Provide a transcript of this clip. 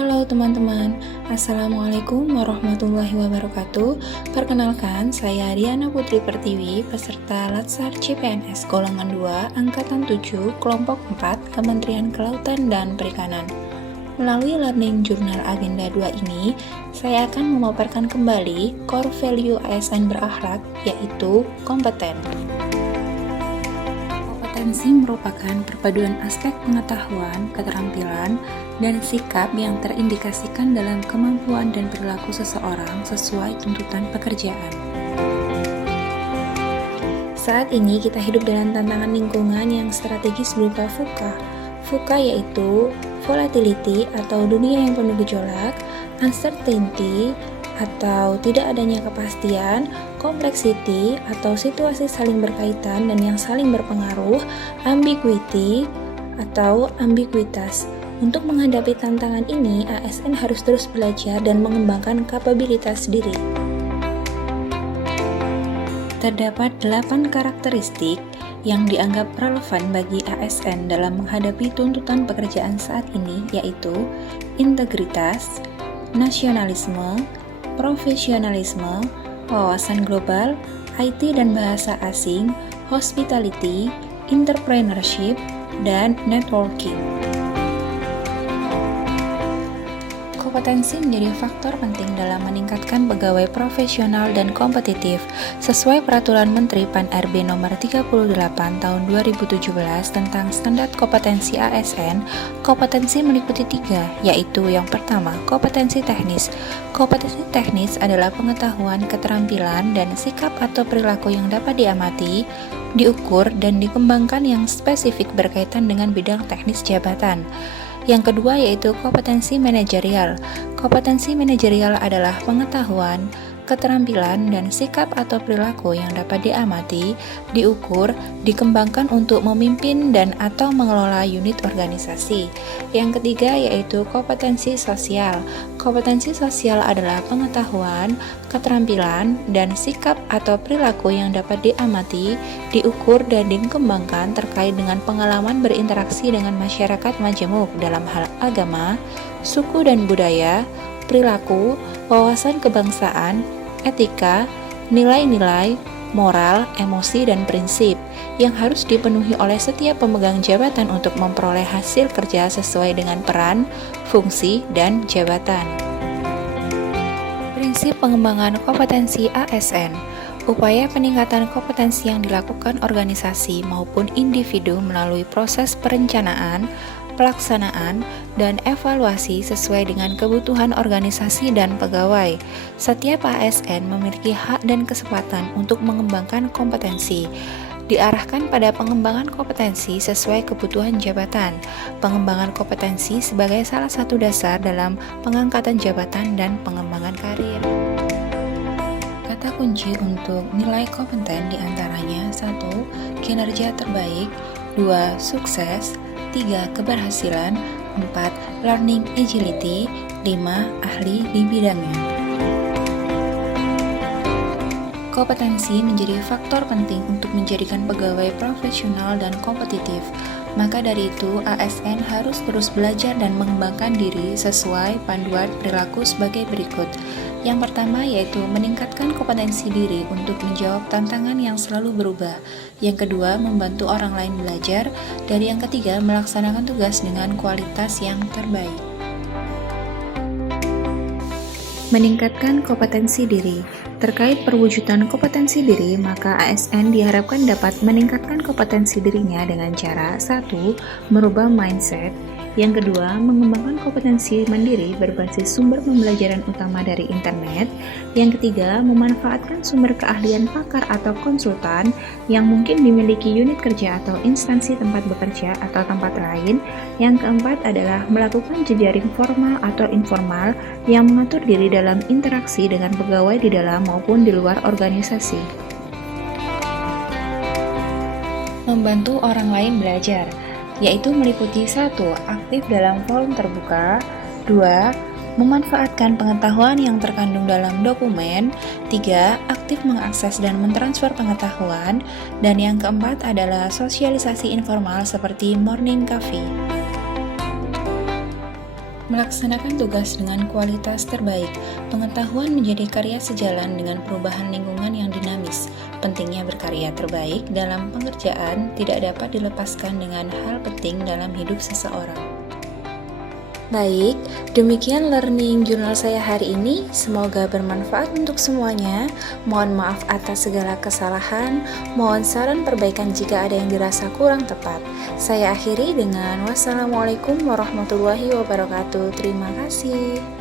Halo teman-teman, Assalamualaikum warahmatullahi wabarakatuh. Perkenalkan, saya Diana Putri Pertiwi, peserta Latsar CPNS Golongan 2, Angkatan 7, Kelompok 4, Kementerian Kelautan dan Perikanan. Melalui Learning Journal Agenda 2 ini, saya akan memaparkan kembali core value ASN berakhlak, yaitu kompeten. Kompetensi merupakan perpaduan aspek pengetahuan, keterampilan, dan sikap yang terindikasikan dalam kemampuan dan perilaku seseorang sesuai tuntutan pekerjaan. Saat ini kita hidup dalam tantangan lingkungan yang strategis berupa VUCA. VUCA yaitu volatility atau dunia yang penuh gejolak, uncertainty atau tidak adanya kepastian, complexity atau situasi saling berkaitan dan yang saling berpengaruh, ambiguity atau ambiguitas. Untuk menghadapi tantangan ini, ASN harus terus belajar dan mengembangkan kapabilitas diri. Terdapat 8 karakteristik yang dianggap relevan bagi ASN dalam menghadapi tuntutan pekerjaan saat ini, yaitu integritas, nasionalisme, profesionalisme, wawasan global, IT dan bahasa asing, hospitality, entrepreneurship, dan networking. Kompetensi menjadi faktor penting dalam meningkatkan pegawai profesional dan kompetitif. Sesuai Peraturan Menteri Pan-RB Nomor 38 Tahun 2017 tentang Standar Kompetensi ASN, kompetensi meliputi 3, yaitu yang pertama, kompetensi teknis. Kompetensi teknis adalah pengetahuan, keterampilan, dan sikap atau perilaku yang dapat diamati, diukur, dan dikembangkan yang spesifik berkaitan dengan bidang teknis jabatan. Yang kedua yaitu kompetensi manajerial. Kompetensi manajerial adalah pengetahuan, keterampilan, dan sikap atau perilaku yang dapat diamati, diukur, dikembangkan untuk memimpin dan atau mengelola unit organisasi. Yang ketiga yaitu kompetensi sosial. Kompetensi sosial adalah pengetahuan, keterampilan, dan sikap atau perilaku yang dapat diamati, diukur, dan dikembangkan terkait dengan pengalaman berinteraksi dengan masyarakat majemuk dalam hal agama, suku dan budaya, perilaku, wawasan kebangsaan, etika, nilai-nilai, moral, emosi, dan prinsip yang harus dipenuhi oleh setiap pemegang jabatan untuk memperoleh hasil kerja sesuai dengan peran, fungsi, dan jabatan. Prinsip pengembangan kompetensi ASN. Upaya peningkatan kompetensi yang dilakukan organisasi maupun individu melalui proses perencanaan, pelaksanaan, dan evaluasi sesuai dengan kebutuhan organisasi dan pegawai. Setiap ASN memiliki hak dan kesempatan untuk mengembangkan kompetensi. Diarahkan pada pengembangan kompetensi sesuai kebutuhan jabatan. Pengembangan kompetensi sebagai salah satu dasar dalam pengangkatan jabatan dan pengembangan karir. Kata kunci untuk nilai kompeten diantaranya 1. Kinerja terbaik, 2. Sukses, 3. Keberhasilan, 4. Learning agility, 5. Ahli di bidangnya. Kompetensi menjadi faktor penting untuk menjadikan pegawai profesional dan kompetitif. Maka dari itu, ASN harus terus belajar dan mengembangkan diri sesuai panduan perilaku sebagai berikut. Yang pertama yaitu meningkatkan kompetensi diri untuk menjawab tantangan yang selalu berubah. Yang kedua, membantu orang lain belajar. Dan yang ketiga, melaksanakan tugas dengan kualitas yang terbaik. Meningkatkan kompetensi diri. Terkait perwujudan kompetensi diri, maka ASN diharapkan dapat meningkatkan kompetensi dirinya dengan cara 1. Merubah mindset. Yang kedua, mengembangkan kompetensi mandiri berbasis sumber pembelajaran utama dari internet. Yang ketiga, memanfaatkan sumber keahlian pakar atau konsultan yang mungkin dimiliki unit kerja atau instansi tempat bekerja atau tempat lain. Yang keempat adalah melakukan jejaring formal atau informal yang mengatur diri dalam interaksi dengan pegawai di dalam maupun di luar organisasi. Membantu orang lain belajar, yaitu meliputi 1. Aktif dalam forum terbuka, 2. Memanfaatkan pengetahuan yang terkandung dalam dokumen, 3. Aktif mengakses dan mentransfer pengetahuan, dan yang keempat adalah sosialisasi informal seperti morning coffee. Melaksanakan tugas dengan kualitas terbaik, pengetahuan menjadi karya sejalan dengan perubahan lingkungan yang dinamis. Pentingnya berkarya terbaik dalam pengerjaan tidak dapat dilepaskan dengan hal penting dalam hidup seseorang. Baik, demikian learning journal saya hari ini. Semoga bermanfaat untuk semuanya. Mohon maaf atas segala kesalahan. Mohon saran perbaikan jika ada yang dirasa kurang tepat. Saya akhiri dengan wassalamualaikum warahmatullahi wabarakatuh. Terima kasih.